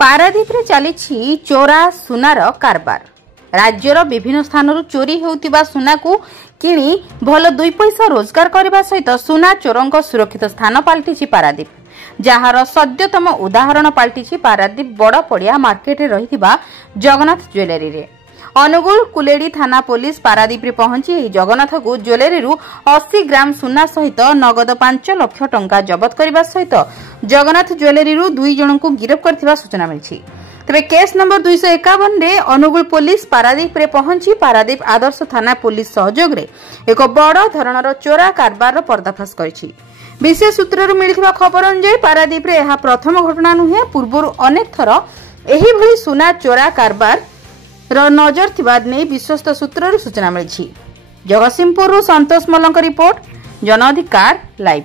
पारादीप रे चली चोरा सुनार कारबार। राज्यर विभिन्न स्थान चोरी होउतिबा सुना को किणी भल 2 पैसा रोजगार करने सहित सुना चोरों सुरक्षित स्थान पलटि पारादीप, जार सद्यतम उदाहरण पलटि पारादीप बड़ पड़िया मार्केट रही जगन्नाथ ज्वेलरी रे। अनुगुल कुलेडी थाना पुलिस पारादीप रे पहुंची जगन्नाथ को ज्वेलरी 80 ग्राम सुना सहित नगद 5 लाख टंका जबत करने सहित जगन्नाथ ज्वेलरी 2 जन को गिरफ्त करथिबा सूचना मिली। तेरे केस नंबर 251 रे अनुगुल पुलिस पारादीप रे पहुंची पारादीप आदर्श थाना पुलिस सहयोग रे एक बड़ धरणर चोरा कारबार पर्दाफाश करिछि। विशेष सूत्र मिलिथिबा खबर अनुसार पारादीप रे यह प्रथम घटना नुहे, पूर्व अनेक थर एही भली सुना चोरा कारबार नजर थिबा नै विश्वस्त सूत्र सूचना मिली। जगतसिंहपुर संतोष मल्लक रिपोर्ट, जन अधिकार लाइव।